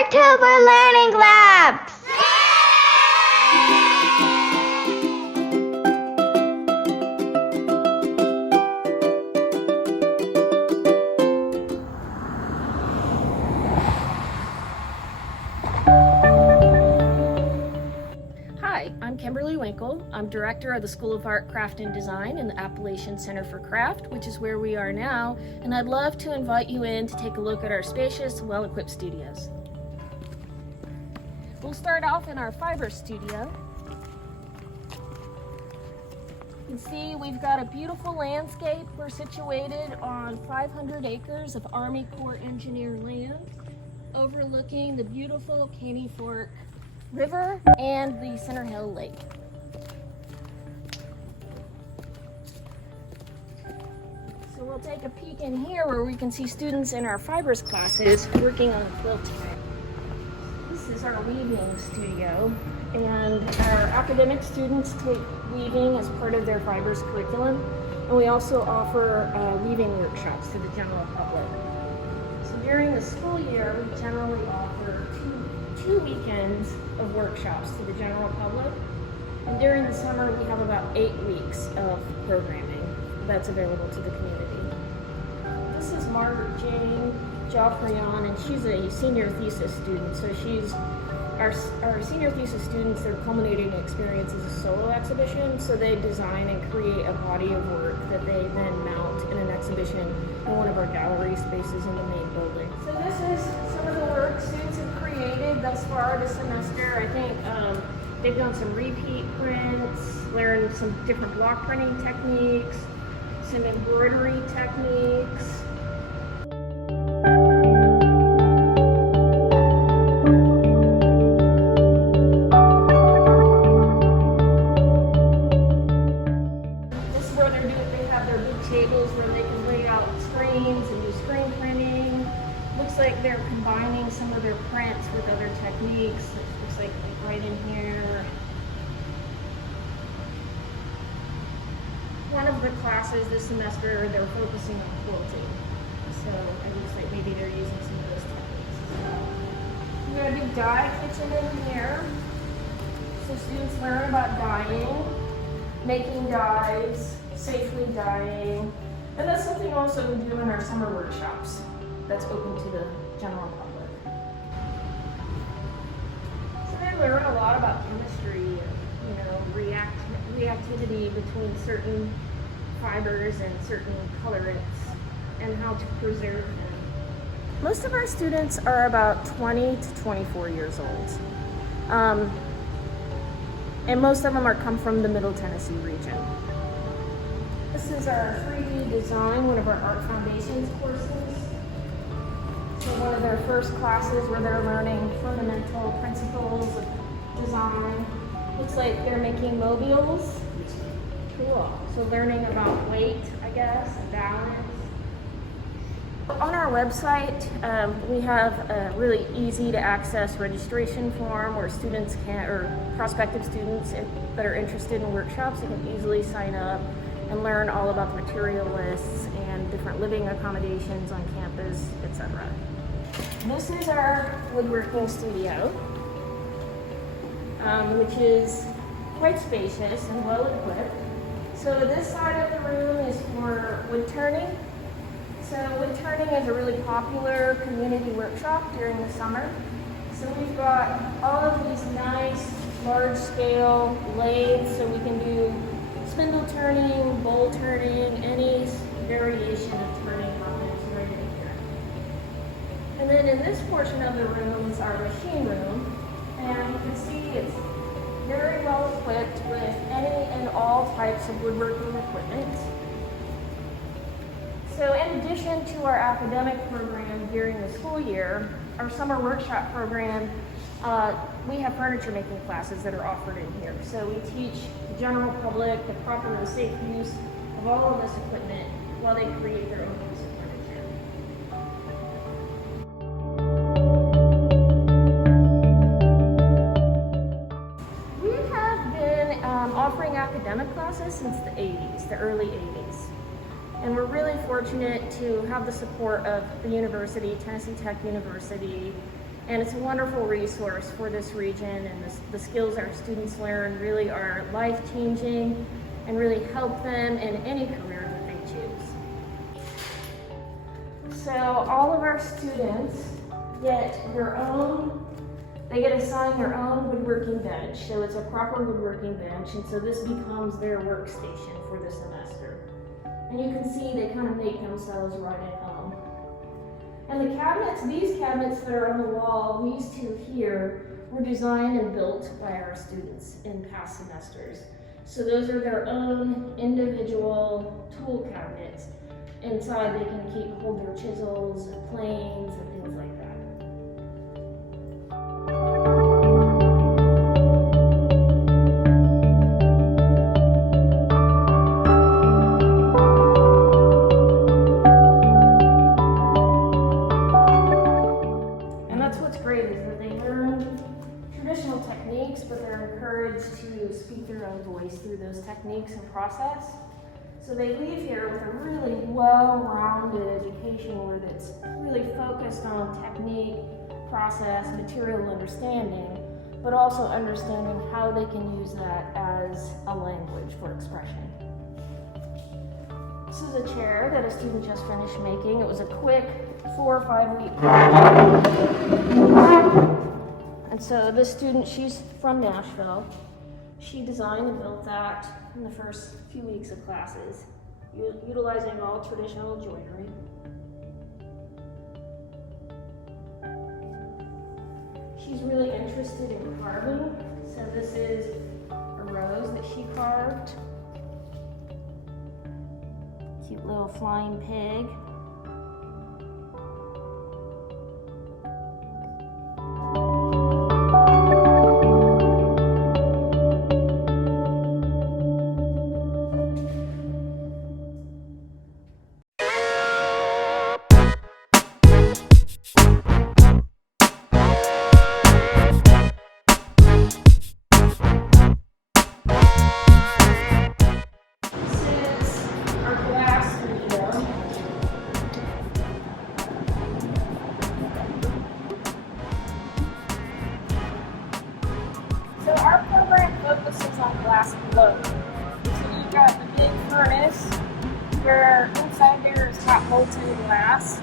October Learning Labs! Hi, I'm Kimberly Winkle. I'm Director of the School of Art, Craft, and Design in the Appalachian Center for Craft, which is where we are now, and I'd love to invite you in to take a look at our spacious, well-equipped studios. We'll start off in our fiber studio. You can see we've got a beautiful landscape. We're situated on 500 acres of Army Corps engineer land, overlooking the beautiful Caney Fork River and the Center Hill Lake. So we'll take a peek in here where we can see students in our fibers classes working on quilting. This is our weaving studio, and our academic students take weaving as part of their fibers curriculum, and we also offer weaving workshops to the general public. So during the school year, we generally offer two weekends of workshops to the general public, and during the summer we have about 8 weeks of programming that's available to the community. This is Margaret Jane Joffrion, and she's a senior thesis student. So she's our senior thesis students, their culminating experience is a solo exhibition, so they design and create a body of work that they then mount in an exhibition in one of our gallery spaces in the main building. So this is some of the work students have created thus far this semester. I think they've done some repeat prints, learned some different block printing techniques, some embroidery techniques. Tables where they can lay out screens and do screen printing. Looks like they're combining some of their prints with other techniques. It looks like right in here. One of the classes this semester, they're focusing on quilting. So it looks like maybe they're using some of those techniques as well. We got a big dye kitchen in here. So students learn about dyeing, making dyes, safely dyeing, and that's something also we do in our summer workshops that's open to the general public. So they learn a lot about chemistry and reactivity between certain fibers and certain colorants and how to preserve them. Most of our students are about 20 to 24 years old, and most of them come from the Middle Tennessee region. This is our 3D design, one of our art foundations courses. So one of their first classes where they're learning fundamental principles of design. Looks like they're making mobiles. Cool. So learning about weight, I guess, and balance. On our website, we have a really easy to access registration form where students can, or prospective students that are interested in workshops, they can easily sign up and learn all about the material lists and different living accommodations on campus, etc. This is our woodworking studio, which is quite spacious and well equipped. So this side of the room is for wood turning. So wood turning is a really popular community workshop during the summer. So we've got all of these nice large scale lathes, so we can do spindle turning, bowl turning, any variation of turning happens right in here. And then in this portion of the room is our machine room, and you can see it's very well equipped with any and all types of woodworking equipment. So in addition to our academic program during the school year, our summer workshop program, we have furniture making classes that are offered in here. So we teach the general public the proper and safe use of all of this equipment while they create their own piece of furniture. We have been offering academic classes since the 80s, the early 80s. And we're really fortunate to have the support of the university, Tennessee Tech University, And it's a wonderful resource for this region, and the skills our students learn really are life-changing and really help them in any career that they choose. So all of our students get they get assigned their own woodworking bench. So it's a proper woodworking bench, and so this becomes their workstation for the semester. And you can see they kind of make themselves right at home. And the cabinets, these cabinets that are on the wall, these two here, were designed and built by our students in past semesters. So those are their own individual tool cabinets. Inside they can hold their chisels and planes and things like that. But they're encouraged to speak their own voice through those techniques and process. So they leave here with a really well-rounded education that's really focused on technique, process, material understanding, but also understanding how they can use that as a language for expression. This is a chair that a student just finished making. It was a quick 4 or 5 week project. And so this student, she's from Nashville. She designed and built that in the first few weeks of classes, utilizing all traditional joinery. She's really interested in carving. So this is a rose that she carved. Cute little flying pig. So our program focuses on glass flow. So you've got the big furnace where inside there is hot molten glass,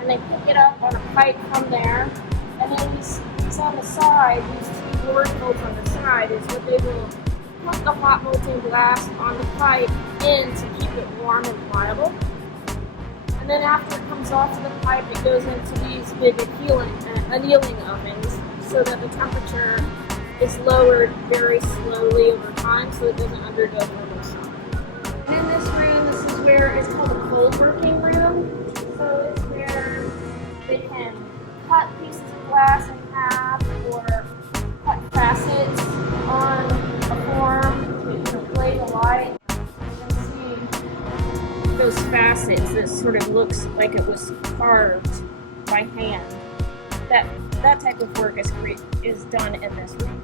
and they pick it up on a pipe from there, and then these on the side, these two board bolts on the side is what they will put the hot molten glass on the pipe in to keep it warm and pliable. And then after it comes off to the pipe, it goes into these big annealing ovens so that the temperature is lowered very slowly over time so it doesn't undergo thermal shock. And in this room, this is where it's called a cold working room. So it's where they can cut pieces of glass in half or cut facets on a form to play the light. You can see those facets that sort of looks like it was carved by hand. That type of work is done in this room.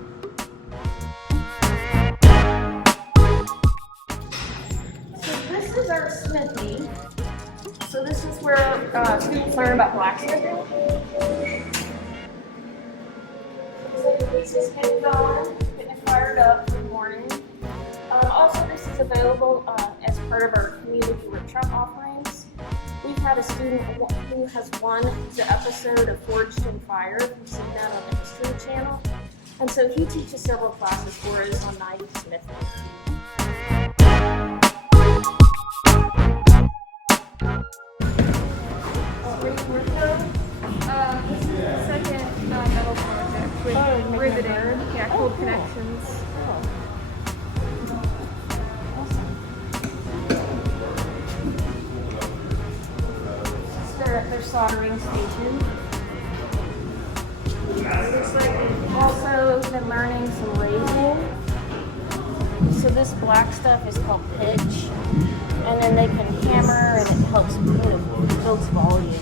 So this is our smithy. So this is where students learn about blacksmithing. So the pieces get going, getting fired up in the morning. Also, this is available as part of our community workshop offerings. We've had a student who has won the episode of Forged in Fire. We've seen that on the History Channel. And so he teaches several classes for us on knife smithing. This is the second metal project with riveting, cold connections. Their soldering station. Looks like they've also been learning some raising. So this black stuff is called pitch, and then they can hammer, and it helps builds volume.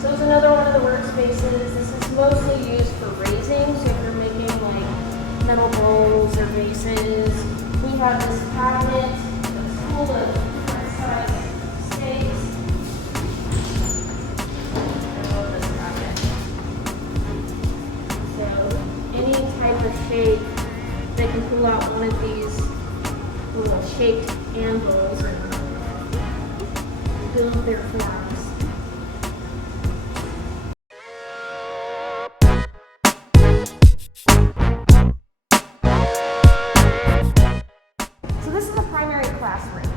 So it's another one of the workspaces. This is mostly used for raising. So and pull out one of these little shaped anvils and build their forms. So this is a primary classroom.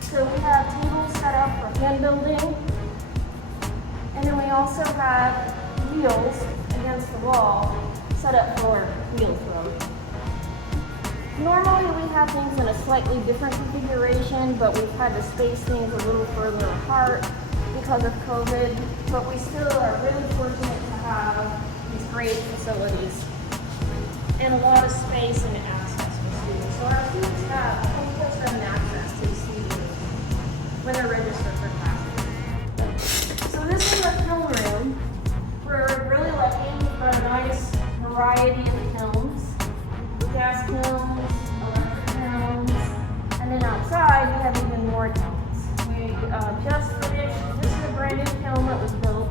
So we have tables set up for hand building, and then we also have wheels against the wall set up for wheel throw. Normally we have things in a slightly different configuration, but we've had to space things a little further apart because of COVID, but we still are really fortunate to have these great facilities and a lot of space and access for students. So our students have full certain access to the studio when they're registered for classes. So this is a film room. We're really lucky. We've got a nice variety of films, gas films, electric films, and then outside we have even more films. We just finished, this is a brand new film that was built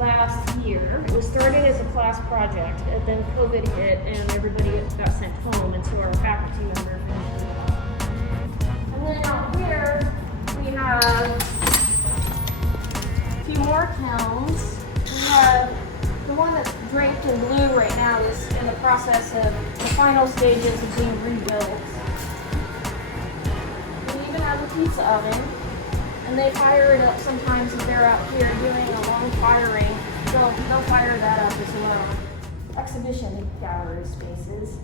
last year. It was started as a class project, and then COVID hit and everybody got sent home, and so our faculty member finished it up. And then out here we have a few more films. We have the one that's draped in blue right now is in the process of the final stages of being rebuilt. We even have a pizza oven, and they fire it up sometimes if they're out here doing a long firing. They'll fire that up as well. Exhibition gallery spaces.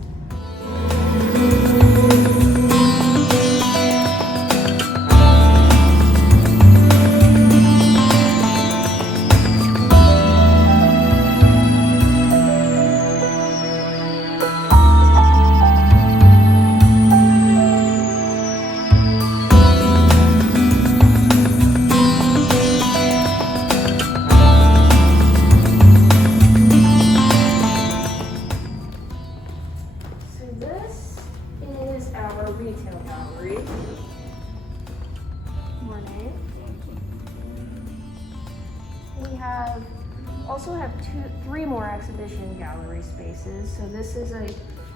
This is our retail gallery. Morning. We also have three more exhibition gallery spaces. So this is a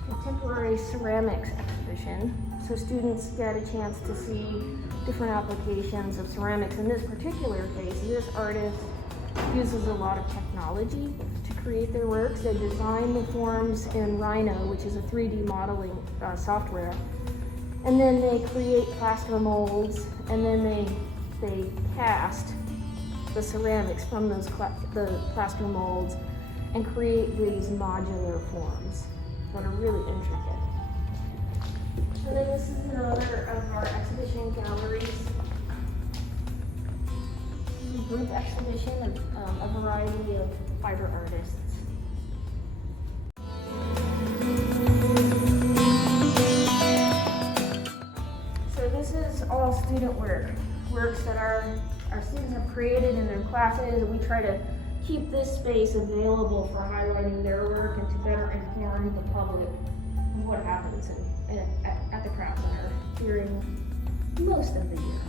contemporary ceramics exhibition. So students get a chance to see different applications of ceramics. In this particular case, this artist uses a lot of technology to create their works. They design the forms in Rhino, which is a 3D modeling software. And then they create plaster molds, and then they cast the ceramics from those the plaster molds and create these modular forms that are really intricate. And then this is another of our exhibition galleries. Group exhibition of a variety of fiber artists. So this is all student works that our students have created in their classes. We try to keep this space available for highlighting their work and to better inform the public of what happens at the craft center during most of the year.